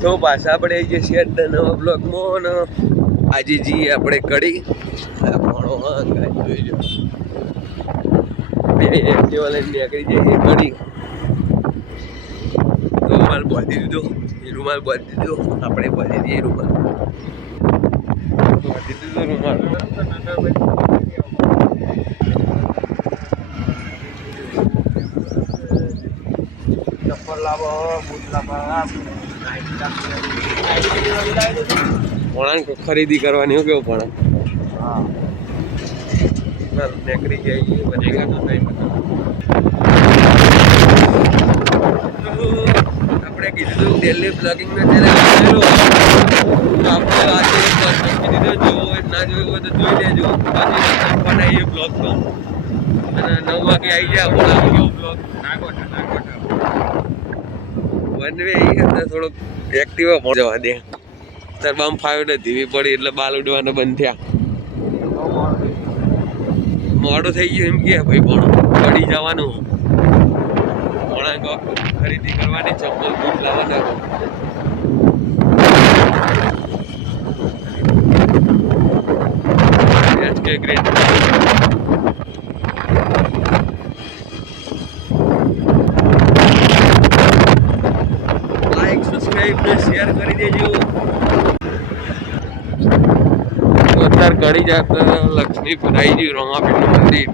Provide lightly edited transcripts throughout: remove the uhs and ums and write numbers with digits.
તો પાછા આપણે આવી જઈએ છીએ નવા બ્લોગમાં ને આજે જઈએ આપણે કડી ભણો જોઈ લો બે એક્ટિવા લઈને નીકળી જઈએ કડી તો રૂમાલ બાંધી દીધો આપણે બાંધી દઈએ રૂમાલ બાંધી દીધો રૂમાલ ચપ્પલ લાવો બૂટ લાવવા ખરીદી કરવાની હું કેવું પણ હા નીકળી જઈએ આપણે કીધું દિલ્હી બ્લોગિંગ નો ચેનલ આપણે આજે કીધું જોવો ના જોયું હોય તો જોઈ લેજો બનાવીએ બ્લોગ તો અને 9 વાગે આવી જાય હમણાં કેવું બ્લોગ નાગોઠા વન વે અંદર થોડોક એક્ટિવા જવા દે તાર બમ ફાવ્યો ને ધીમી પડી એટલે બાલ ઉડવાના બંધ થયા મોડું થઈ ગયું એમ કે ભાઈ પણ પડી જવાનું ખરીદી કરવાની ચપ્પલ બૂટ લાવવાના ગ્રેટ લાઈક સબસ્ક્રાઇબ ને શેર કરી દેજો અત્યારે ઘડી જાય લક્ષ્મી ભરાઈ રોમાપીરનું મંદિર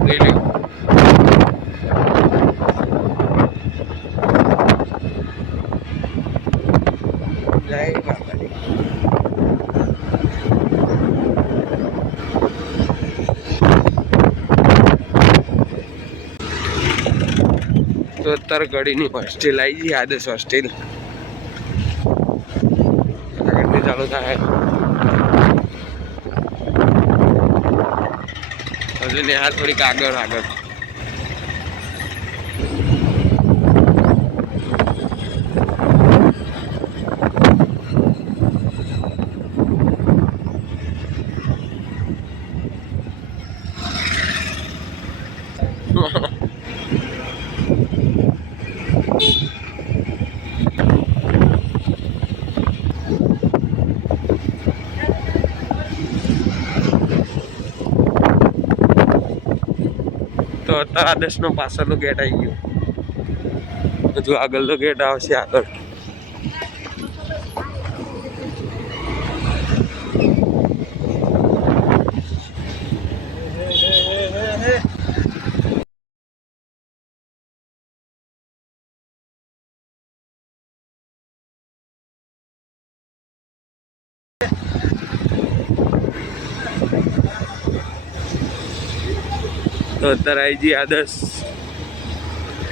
જોઈ લો તો અત્યારે ગળીની હોસ્ટેલ આવી ગઈ આદર્શ હોસ્ટેલ આગળથી ચાલુ થાય હજુ ને આ થોડીક આગળ તો અત્યારે આદર્શનો પાછળનો ગેટ આવી ગયો હજુ આગળનો ગેટ આવશે આગળ તો અત્યારે આવી જઈએ આદર્શ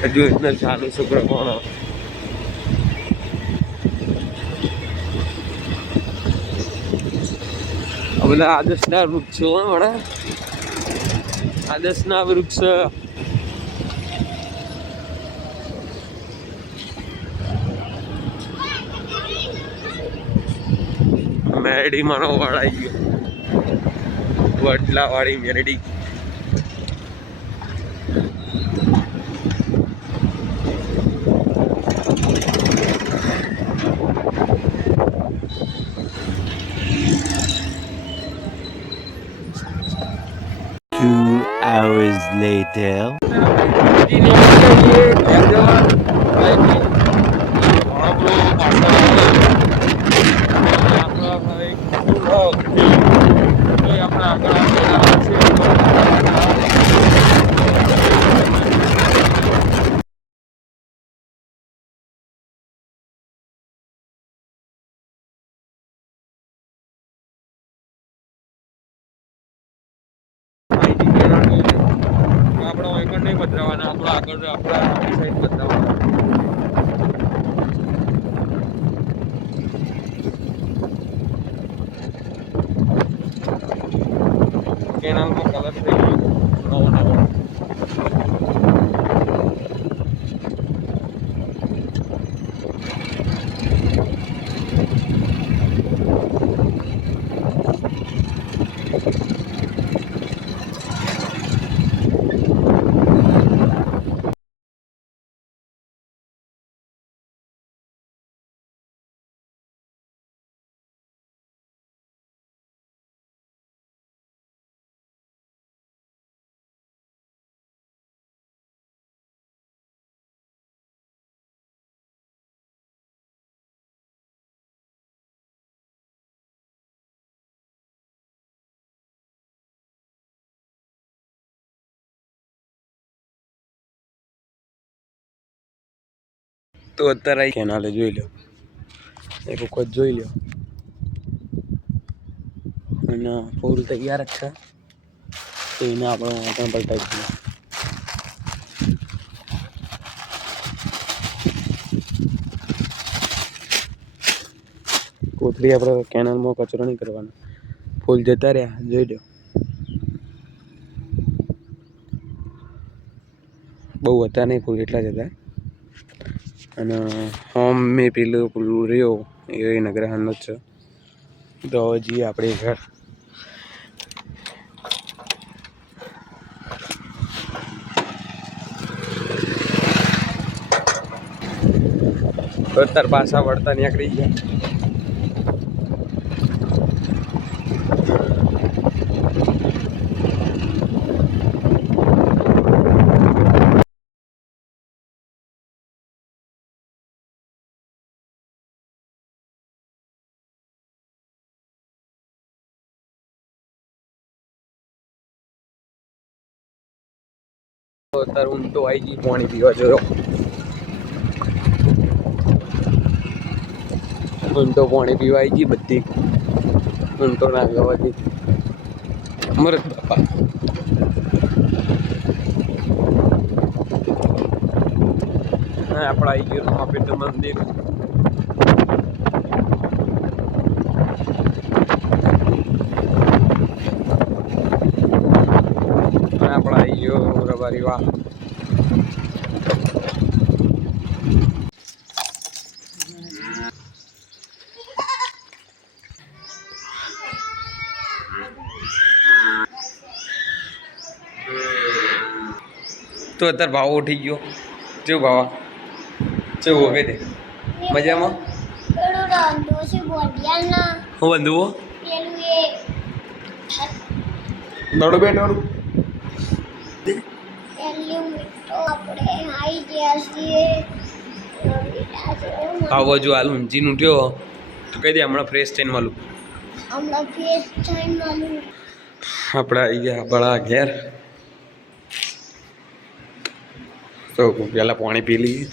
હજુ એટલે ચાલુ છે પ્રમાણ બધા આદર્શના વૃક્ષો વડા આદર્શના વૃક્ષ મેરડી માનો વળાઈ ગયો વડલા વાળી મેરડી Hours later. નહીં બદલાવાના આપણા આગળ આપણા સાઈડ બદલાવાના કેનાલમાં કલર થઈ ગયો નવો નવો તો અત્યારે કેનાલે જોઈ લો, એક વખત જોઈ લો. અને ફૂલ તૈયાર જ છે, તો એને આપણે વાંચણ પલટાઈ દઈએ. કોથળી આપણે કેનાલમાં કચરો નહીં કરવાનો, ફૂલ જતા રહ્યા જોઈ લો. બહુ હતા નહીં ફૂલ, એટલા જ હતા. અને હોમ મેં પેલું રહ્યો એ નગરહારનો જ છે. તો હવે જઈએ આપણે ઘર. અત્યારે પાછા વળતા નીકળી ગયા. અત્યારે ઊંટો આવી ગઈ પાણી પીવા જોયો. ઊંટો પાણી પીવા આવી ગઈ બધી. ઊંટો ના ગવાથી મરદ બાપા. આપણે આવી ગયું રામાપીર મંદિર. આપણે આવી ગયો રબારી વાહ. તો અત્યારે ભાવ ઉઠી ગયો. કેવું ભાવા? કેવું હવે તે મજામાં? હું બંધુઓ દડો બેઠો આવો જો હાલ ઊંચી ઉઠ્યો તો કહી દે હમણાં ફ્રેશ થઈને મળું. આપણે આવી ગયા બળા ઘેર. તો પેલા પાણી પી લઈએ.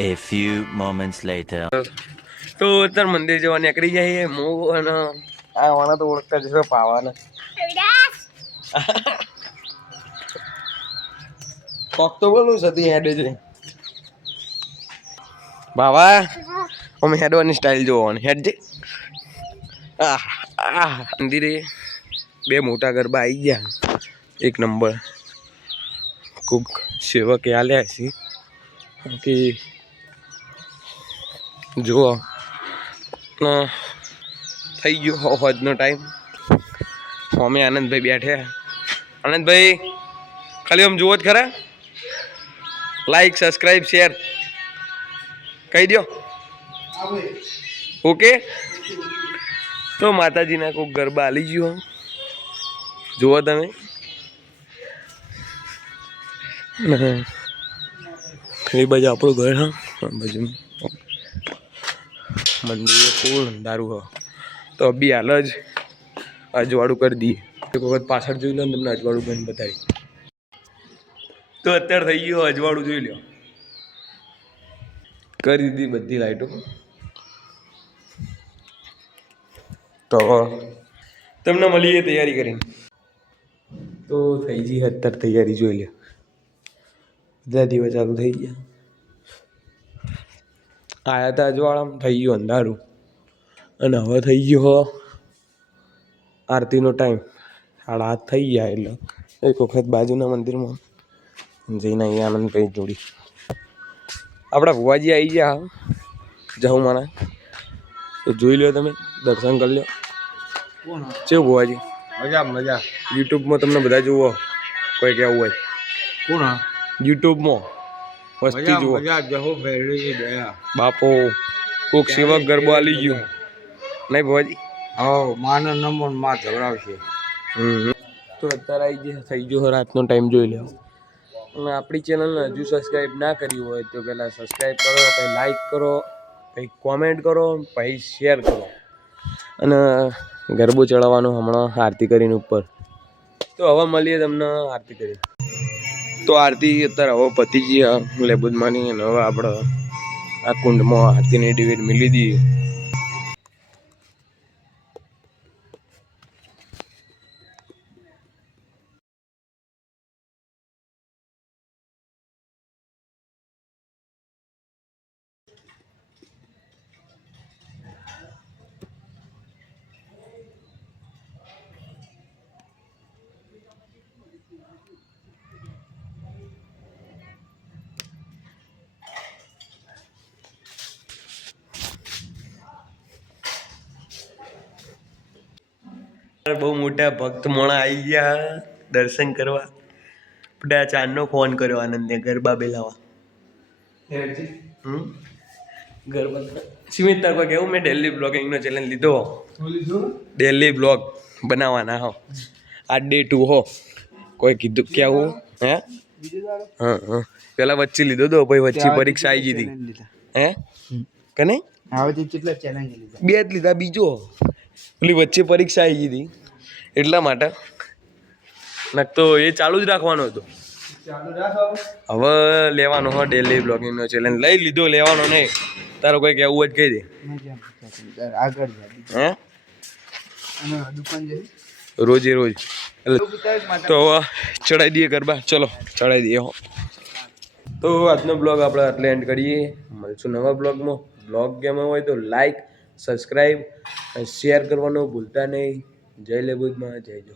A few moments later. તો અત્યારે મંદિર જવા નીકળી જાય. હું અને આ વાળા તો ઓળખતા જશો પાવાના. કોક તો બોલું સતી હેડે છે બાવા. અમે હેડવાની સ્ટાઇલ જોવાની હેડ જે. મંદિરે બે મોટા ગરબા આવી ગયા. એક નંબર કોક સેવકે આલ્યા છે કે જુઓ થઈ ગયો હોજનો ટાઈમ. સ્વામી આનંદભાઈ બેઠ્યા. આનંદભાઈ ખાલી આમ જુઓ જ ખરા. લાઈક સબસ્ક્રાઈબ શેર કહી દો. ઓકે. તો માતાજીના કોઈક ગરબા આલી ગયો જુઓ તમે. એ બાજુ આપણું ઘર હા, બાજુ મંદિર ફૂલ અંધારું હોય તો બી હાલ જ અજવાળું કરી દઈએ. એક વખત પાછળ જોઈ લો ને તમને અજવાળું બંધ બતાવી. તો અત્યારે થઈ ગયો અજવાળું જોઈ લો. કરી દીધી બધી લાઈટો. તો તમને મળીએ તૈયારી કરીને. તો થઈ ગઈ અત્યારે તૈયારી જોઈ લે. બધા દિવસ ચાલુ થઈ ગયા. આયા હતા અજવાળામાં થઈ ગયું અંધારું. અને હવે થઈ ગયો આરતીનો ટાઈમ. 7:30 થઈ ગયા. એટલે એક વખત બાજુના મંદિરમાં જઈને અહીંયા આનંદભાઈ જોડી આપણા ભુવાજી આવી ગયા જહુમાના. તો જોઈ લો, તમે દર્શન કરી લો. કેવું ભુવાજી? મજા મજા. યુટ્યુબમાં તમને બધા જુઓ, કોઈ કેવું હોય કોણ? યુટ્યુબમાં વસ્તી જુઓ. મજા જહો ભેરડી ગયા બાપો કોક સેવક ગરબો આલી ગયું નહીં ભુવાજી? હા, માનો નંબર માં ઝઘડાવશે. તો અત્યારે આવી ગયા, થઈ ગયો રાતનો ટાઈમ, જોઈ લો. અને આપણી ચેનલને હજુ સબસ્ક્રાઈબ ના કરી હોય તો પહેલાં સબસ્ક્રાઈબ કરો, પછી લાઈક કરો, પછી કોમેન્ટ કરો, પછી શેર કરો. અને ગરબો ચડાવવાનો હમણાં આરતી કરીને ઉપર. તો હવે મળીએ તમને આરતી કરી. તો આરતી અત્યારે હવે પતી ગઈ લેબુદમાંની, અને હવે આપણે આ કુંડમાં આરતીની ડિવેટ મિલી દઈએ. બહુ મોટા ભક્ત મોણા આવી ગયા દર્શન કરવા. બધા ચાંદનો ફોન કર્યો આનંદને ગરબા બેલાવા. ગરબા સિમિત તાર કોઈ કેવું? મેં ડેલી બ્લોગિંગનો ચેલેન્જ લીધો. ડેલી બ્લોગ બનાવવાના હો. આ ડે 2 હો. કોઈ કીધું કેવું? હે? હા. પેલા વચ્ચે લીધો તો, પછી વચ્ચે પરીક્ષા આવી ગઈ હતી. હે કે નહીં? બે જ લીધા, બીજો પેલી વચ્ચે પરીક્ષા આવી ગઈ હતી એટલા માટે. નક તો એ ચાલુ જ રાખવાનો હતો. હવે લેવાનો હો ડેલી બ્લોગિંગનો ચેલેન્જ. લઈ લીધો, લેવાનો નહીં. તારો કોઈ કહેવું હોય કહી દે. હે? રોજે રોજ તો ચડાવી દઈએ ગરબા. ચલો ચડાવી દઈએ હો. તો આજનો બ્લોગ આપણે આટલે એન્ડ કરીએ. મળશું નવા બ્લોગમાં. બ્લોગ ગમ્યો હોય તો લાઈક, સબસ્ક્રાઈબ, શેર કરવાનું ભૂલતા નહીં. જય લેબુદમાં, જય જો.